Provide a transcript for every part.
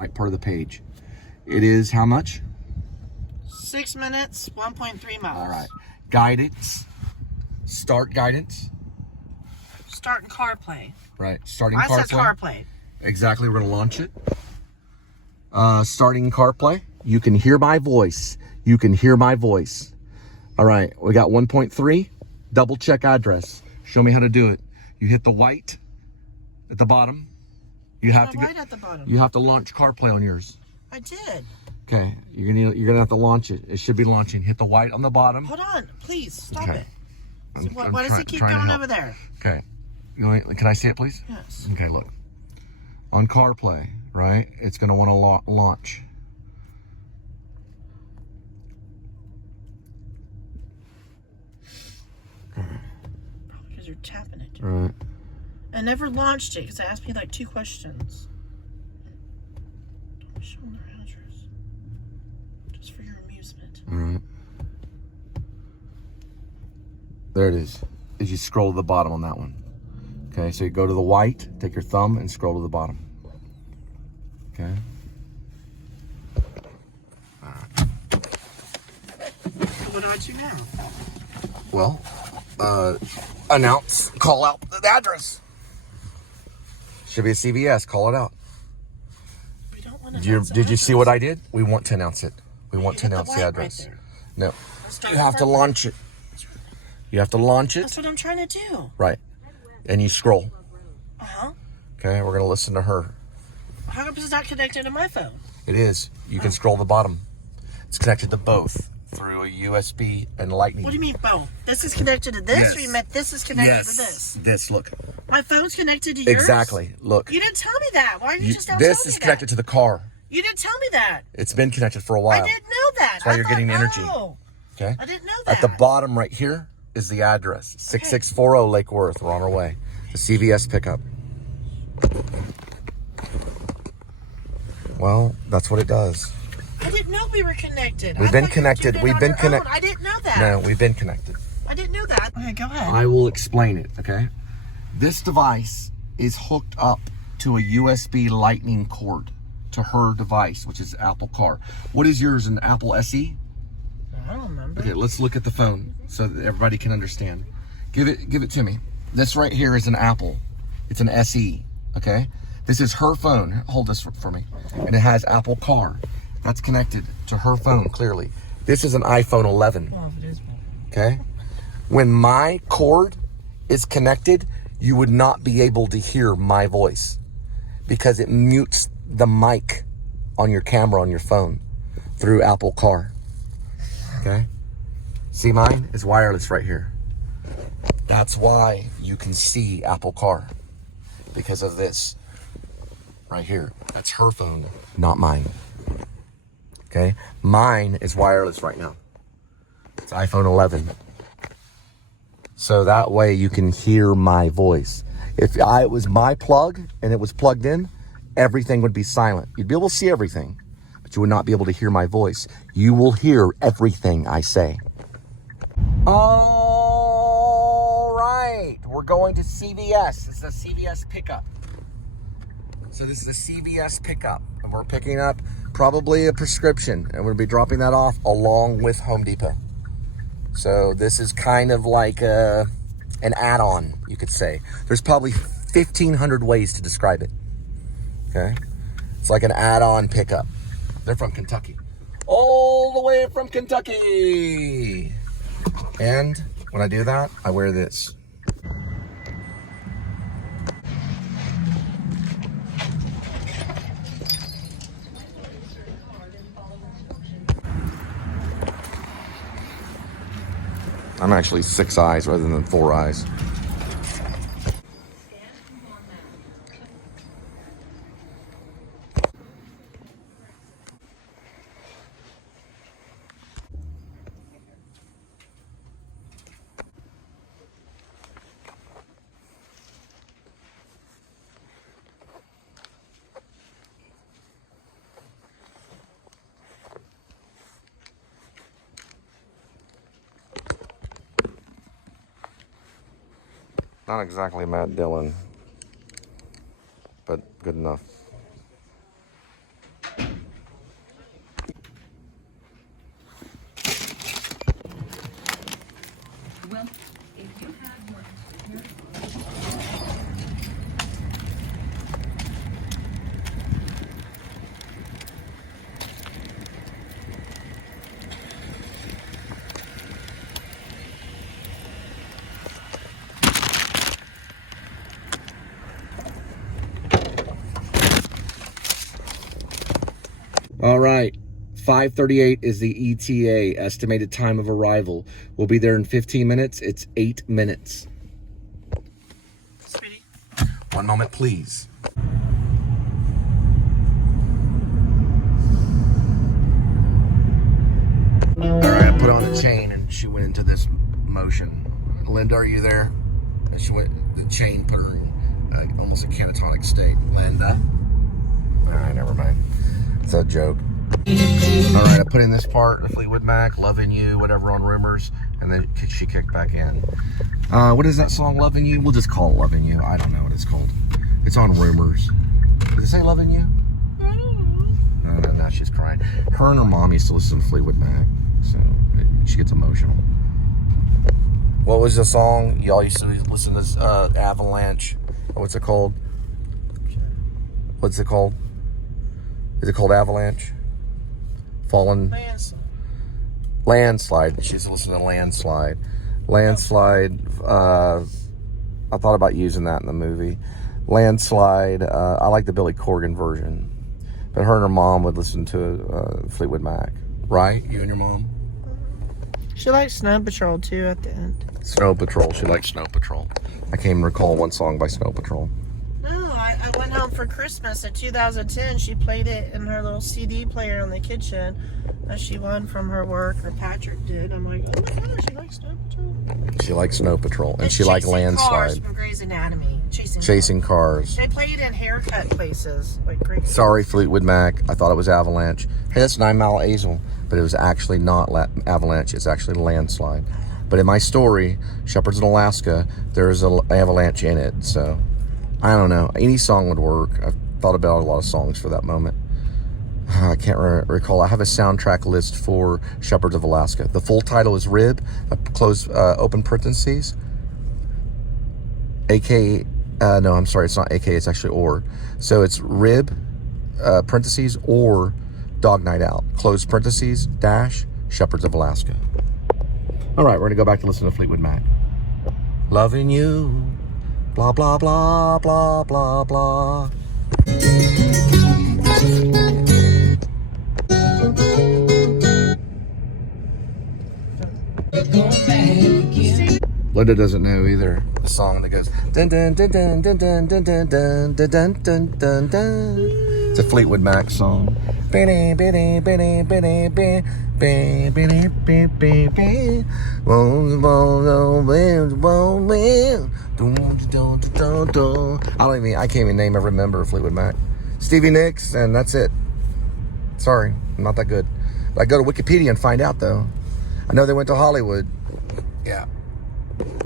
right part of the page. It is how much? 6 minutes, 1.3 miles. All right. Guidance. Start guidance. Starting CarPlay. Right. Starting Mine CarPlay. says CarPlay. Exactly. We're going to launch it. Starting CarPlay. You can hear my voice. You can hear my voice. All right. We got 1.3. Double check address. Show me how to do it. You hit the white at the bottom. You have to white at the bottom. You have to launch CarPlay on yours. I did. Okay. You're gonna have to launch it. It should be launching. Hit the white on the bottom. Hold on, please stop Okay. it. So why does he keep going over there? Okay. Can I see it, please? Yes. Okay, look. On CarPlay, right? It's going to want to launch. Probably because you're tapping it. Right. I never launched it because it asked me like 2 questions. Don't show them their address. Just for your amusement. All right. There it is. As you scroll to the bottom on that one. Okay, so you go to the white, take your thumb and scroll to the bottom. Okay. All right. What do I do now? Well, call out the address. Should be a CVS, call it out. We don't want to Did you see what I did? We want to announce it. We want to announce the address. Right No, you have to launch it. You have to launch it. That's what I'm trying to do. Right. And you scroll. Uh-huh. Okay, we're going to listen to her. How come it's not connected to my phone? It is. You can scroll the bottom. It's connected to both through a USB and lightning. What do you mean both? This is connected to this, Yes. or you meant this is connected to this? This, look. My phone's connected to yours? Exactly. Look. You didn't tell me that. Why are you just now This telling is me connected that? to the car. You didn't tell me that. It's been connected for a I while. didn't know that. That's why you're getting energy. Oh, Okay? I didn't know that. At the bottom right here is the address. 6640 Lake Worth. We're on our way. The CVS pickup. Well, that's what it does. I didn't know we were connected. We've been connected. We've been connected. I didn't know that. No, we've been connected. I didn't know that. Okay, go ahead. I will explain it, okay? This device is hooked up to a USB lightning cord to her device, which is Apple Car. What is yours, an Apple SE? I don't remember. Okay, let's look at the phone so that everybody can understand. Give it to me. This right here is an Apple. It's an SE, okay? This is her phone. Hold this for me. And it has Apple Car. That's connected to her phone, clearly. This is an iPhone 11, Well, if it is. okay? When my cord is connected, you would not be able to hear my voice because it mutes the mic on your camera on your phone through Apple Car, okay? See, mine is wireless right here. That's why you can see Apple Car, because of this right here. That's her phone, not mine. Okay, mine is wireless right now. It's iPhone 11. So that way you can hear my voice. If it was my plug and it was plugged in, everything would be silent. You'd be able to see everything, but you would not be able to hear my voice. You will hear everything I say. All right, we're going to CVS. It's a CVS pickup. So this is a CVS pickup, and we're picking up probably a prescription, and we'll be dropping that off along with Home Depot. So this is kind of like an add-on, you could say. There's probably 1,500 ways to describe it. Okay, it's like an add-on pickup. They're from Kentucky, all the way from Kentucky. And when I do that, I wear this. I'm actually 6 eyes rather than 4 eyes. Not exactly Matt Dillon, but good enough. All right. 5:38 is the ETA, estimated time of arrival. We'll be there in 15 minutes. It's 8 minutes. Sweetie. 1 moment, please. All right, I put on the chain and she went into this motion. Linda, are you there? And she went, the chain put her in almost a catatonic state. Linda? All right, never mind. It's a joke. All right, I put in this part, the Fleetwood Mac, Loving You, whatever on Rumors, and then she kicked back in. What is that song, Loving You? We'll just call it Loving You. I don't know what it's called. It's on Rumors. Does it say Loving You? I don't know. Now she's crying. Her and her mom used to listen to Fleetwood Mac, so she gets emotional. What was the song? Y'all used to listen to Avalanche. What's it called? What's it called? Is it called Avalanche? Fallen Landslide. She's listening to Landslide. Landslide. I thought about using that in the movie. Landslide. I like the Billy Corgan version, but her and her mom would listen to Fleetwood Mac. Right? You and your mom. She likes Snow Patrol too at the end. Snow Patrol. She likes Snow Patrol. I can't even recall one song by Snow Patrol. No, I went home for Christmas in 2010. She played it in her little CD player in the kitchen as she won from her work, or Patrick did. I'm like, oh my gosh, she likes Snow Patrol. She likes Snow Patrol, and It's she likes Chasing Cars Landslide. from Grey's Anatomy. Chasing Cars. They play it in haircut places like crazy. Sorry, Fleetwood Mac. I thought it was Avalanche. Hey, that's 9 Mile Hazel, but it was actually not Avalanche. It's actually Landslide. But in my story, Shepherds in Alaska, there's an avalanche in it. So I don't know. Any song would work. I've thought about a lot of songs for that moment. I can't recall. I have a soundtrack list for Shepherds of Alaska. The full title is Rib, open parentheses, AK. No, I'm sorry. It's not AK. It's actually Or. So it's Rib, parentheses, or Dog Night Out, close parentheses, dash, Shepherds of Alaska. All right, we're going to go back to listen to Fleetwood Mac. Loving you, blah, blah, blah, blah, blah, blah. Linda doesn't know either. The song that goes dun dun dun dun dun dun dun dun dun dun dun dun dun. It's a Fleetwood Mac song. I can't even name every member of Fleetwood Mac. Stevie Nicks, and that's it. Sorry, I'm not that good. But I go to Wikipedia and find out, though. I know they went to Hollywood. Yeah.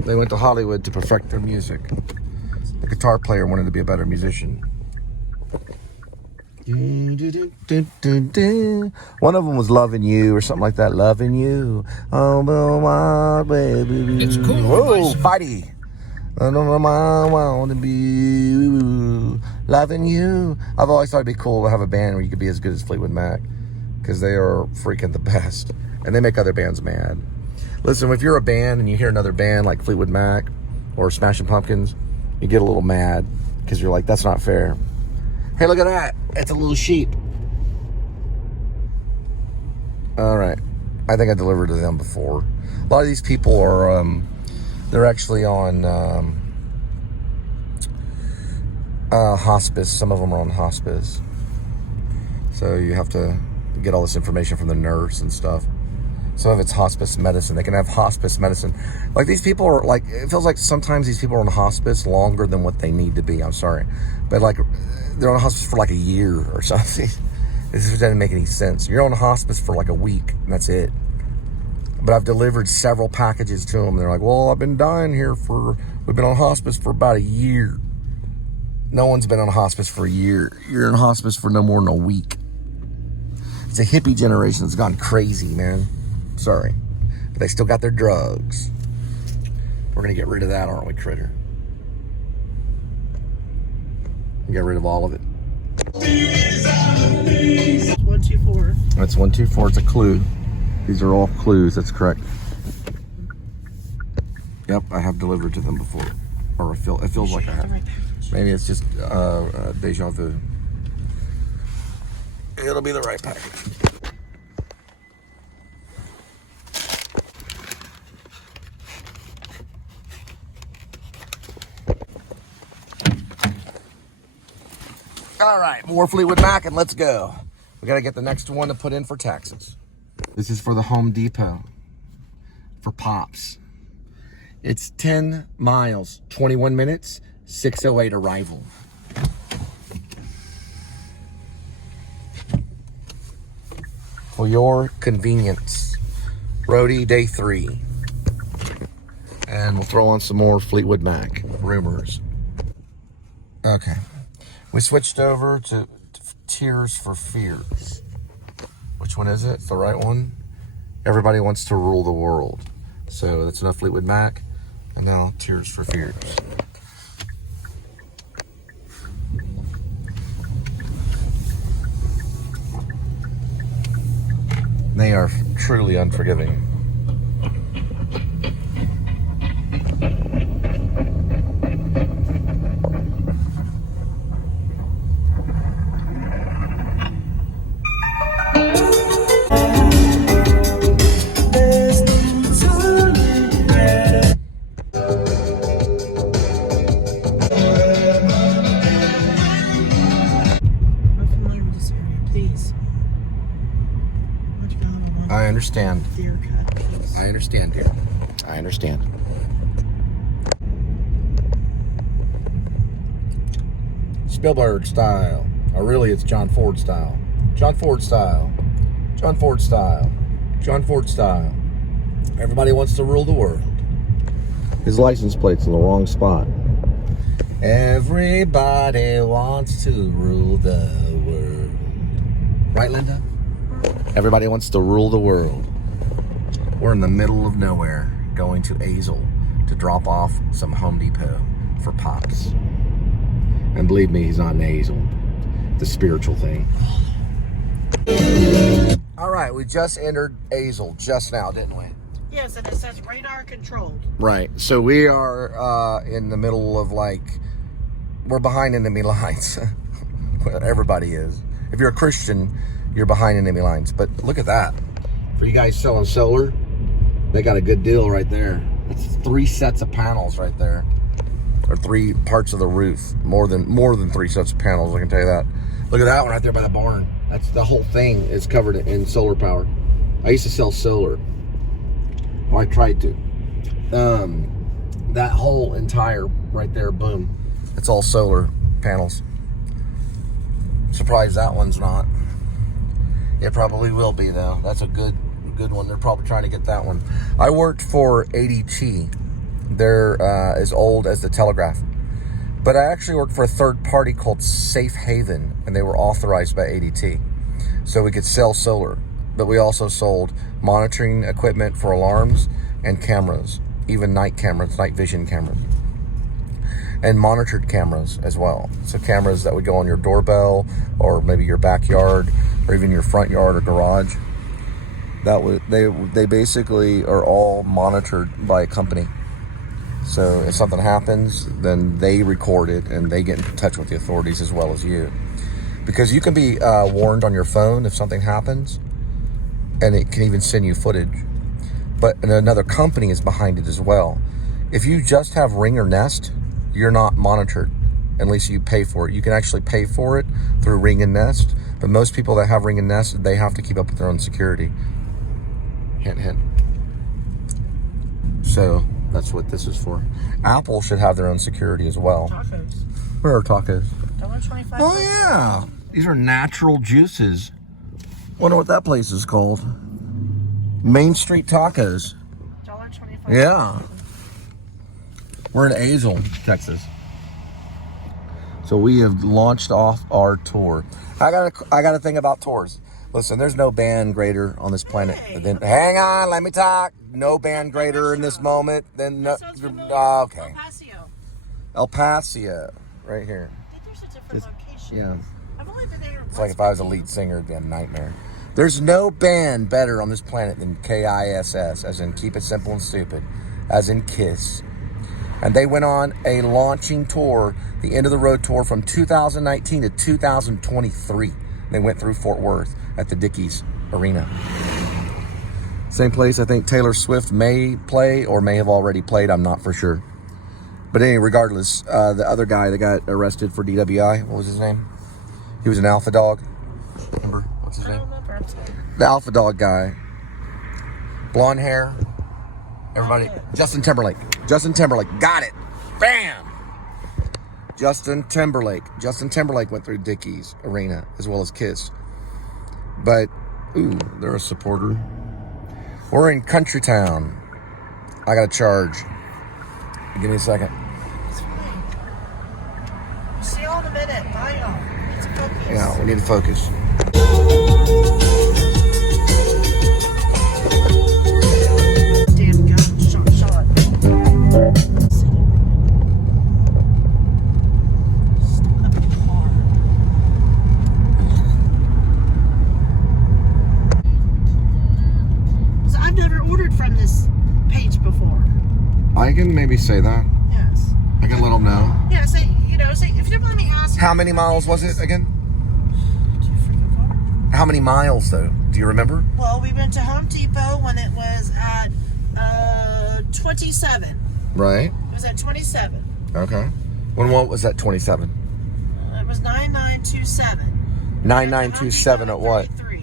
They went to Hollywood to perfect their music. The guitar player wanted to be a better musician. One of them was Loving You or something like that. Loving You. Oh, my baby. It's cool. Whoa, fighty. I want to be loving you. I've always thought it'd be cool to have a band where you could be as good as Fleetwood Mac, because they are freaking the best, and they make other bands mad. Listen, if you're a band and you hear another band like Fleetwood Mac or Smashing Pumpkins, you get a little mad because you're like, that's not fair. Hey, look at that. It's a little sheep. All right. I think I delivered to them before. A lot of these people are, they're actually on hospice. Some of them are on hospice. So you have to get all this information from the nurse and stuff. Some of it's hospice medicine. They can have hospice medicine. Like, these people are like, it feels like sometimes these people are on hospice longer than what they need to be. I'm sorry. But like, they're on hospice for like a year or something. This doesn't make any sense. You're on hospice for like a week and that's it. But I've delivered several packages to them. They're like, well, I've been dying here we've been on hospice for about a year. No one's been on hospice for a year. You're in hospice for no more than a week. It's a hippie generation that's gone crazy, man. Sorry. But they still got their drugs. We're going to get rid of that, aren't we, Critter? Get rid of all of it. 124. That's 124. It's a clue. These are all clues. That's correct. Yep, I have delivered to them before. Or it feels like I have. Maybe it's just deja vu. it'll be the right package. All right, more Fleetwood Mac and let's go. We got to get the next one to put in for taxes. This is for the Home Depot, for Pops. It's 10 miles, 21 minutes, 6:08 arrival. For your convenience, Roadie day 3. And we'll throw on some more Fleetwood Mac rumors. Okay, we switched over to Tears for Fears. Which one is it? It's the right one. Everybody wants to rule the world. So that's enough Fleetwood Mac. And now Tears for Fears. They are truly unforgiving. I understand. I understand, dear. I understand. Spielberg style. Or really, it's John Ford style. John Ford style. John Ford style. John Ford style. Everybody wants to rule the world. His license plate's in the wrong spot. Everybody wants to rule the world. Right, Linda? Everybody wants to rule the world. We're in the middle of nowhere, going to Azel to drop off some Home Depot for Pops. And believe me, he's not an Azel. It's a spiritual thing. All right, we just entered Azel just now, didn't we? Yes, and it says radar controlled. Right. So we are in the middle of we're behind enemy lines. Well, everybody is. If you're a Christian, you're behind enemy lines. But look at that. For you guys selling solar, they got a good deal right there. It's 3 sets of panels right there. Or 3 parts of the roof. More than 3 sets of panels, I can tell you that. Look at that one right there by the barn. That's the whole thing is covered in solar power. I used to sell solar. Well, I tried to. That whole entire right there, boom. It's all solar panels. Surprised that one's not. It probably will be though. That's a good one. They're probably trying to get that one. I worked for ADT. They're as old as the telegraph. But I actually worked for a third party called Safe Haven, and they were authorized by ADT. So we could sell solar, but we also sold monitoring equipment for alarms and cameras, even night cameras, night vision cameras, and monitored cameras as well. So cameras that would go on your doorbell or maybe your backyard or even your front yard or garage. That would they basically are all monitored by a company. So if something happens, then they record it and they get in touch with the authorities as well as you. Because you can be warned on your phone if something happens, and it can even send you footage. But another company is behind it as well. If you just have Ring or Nest, you're not monitored unless you pay for it. You can actually pay for it through Ring and Nest, but most people that have Ring and Nest, they have to keep up with their own security. Hint, hint. So that's what this is for. Apple should have their own security as well. Tacos. Where are tacos? $1.25. Oh yeah, these are natural juices. Wonder what that place is called. Main Street Tacos. $1.25. Yeah. We're in Azel, Texas. So we have launched off our tour. I got a thing about tours. Listen, there's no band greater on this planet. Hey. Hang on, let me talk. No band greater in this moment. Then no. Okay. El Paso. El Paso, right here. I think there's a different location. Yeah. I've only been there. It's like if I was a lead singer, it'd be a nightmare. There's no band better on this planet than KISS, as in Keep It Simple and Stupid, as in KISS. And they went on a launching tour, the end of the road tour from 2019 to 2023. They went through Fort Worth at the Dickies Arena. Same place I think Taylor Swift may play or may have already played. I'm not for sure. But anyway, regardless, the other guy that got arrested for DWI, what was his name? He was an alpha dog. Remember? What's his name? The alpha dog guy. Blonde hair. Everybody. Justin Timberlake. Justin Timberlake. Got it. Bam! Justin Timberlake. Justin Timberlake went through Dickies Arena as well as Kiss. But, ooh, they're a supporter. We're in Country Town. I got to charge. Give me a second. See y'all in a minute. Bye, y'all. Need to focus. Yeah, we need to focus. Damn gun. Shot. So I've never ordered from this page before. I can maybe say that. Yes. I can let them know. Yeah, say, if you don't mind me asking. How many miles was it again? How many miles, though? Do you remember? Well, we went to Home Depot when it was at 27. Right. It was at 27. Okay. What was that 27? It was 9927. 9927 at what? 33.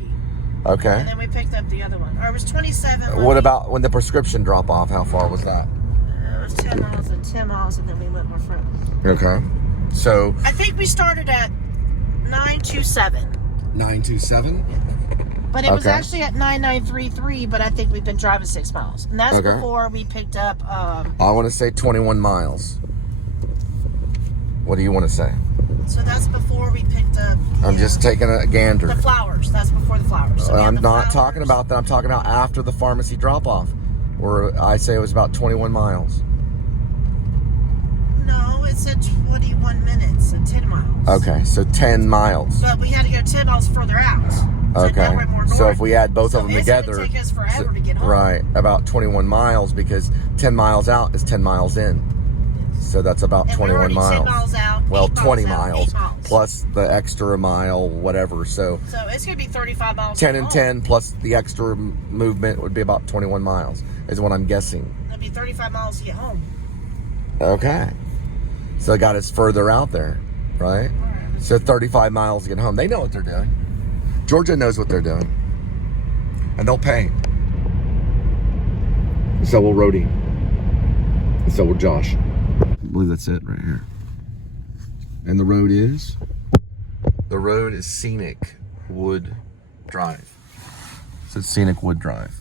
Okay. And then we picked up the other one. Or it was 27. What about when the prescription drop off? How far was that? It was 10 miles and 10 miles, and then we went more further. Okay. So. I think we started at 927. 927? But it was actually at 9933, but I think we've been driving 6 miles. And that's before we picked up... I want to say 21 miles. What do you want to say? So that's before we picked up... I'm just taking a gander. The flowers. That's before the flowers. So I'm not talking about that. I'm talking about after the pharmacy drop-off. Where I say it was about 21 miles. No, it said 21 minutes and 10 miles. Okay, so 10 miles. But we had to go 10 miles further out. Okay, so if we add both of them together, it's going to take us forever to get home. Right, about 21 miles because 10 miles out is 10 miles in. So that's about and 21 miles. 10 miles out. Well, 20 miles. plus the extra mile, whatever. So it's going to be 35 miles. 10 and 10 plus the extra movement would be about 21 miles, is what I'm guessing. It'll be 35 miles to get home. Okay. So it got us further out there, right? So 35 miles to get home. They know what they're doing. Georgia knows what they're doing. And they'll pay. So will Roadie. And so will Josh. I believe that's it right here. And the road is? The road is Scenic Wood Drive. So it's Scenic Wood Drive.